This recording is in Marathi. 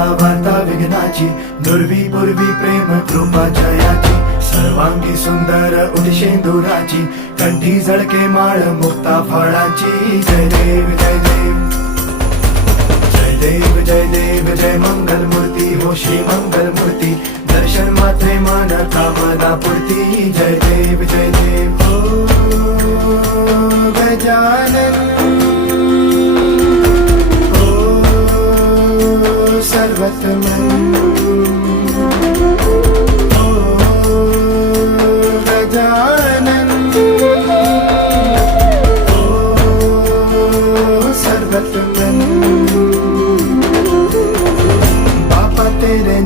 आता वार्ता विघ्नाची, दुर्वी पूर्वी प्रेम कृपा जयाची, सर्वांगी सुंदर उदिशेंदुराची, कंठी झळके माळ मुक्ता फळाची. जय देव जय देव जय देव जय देव जय मंगल मूर्ती हो श्री मंगल मूर्ती, दर्शन मात्रे मन कामना पूर्ती. जय देव जय देव हो गजानन हो सर्वतमन हो गजानन हो सर्वतमन. तेरे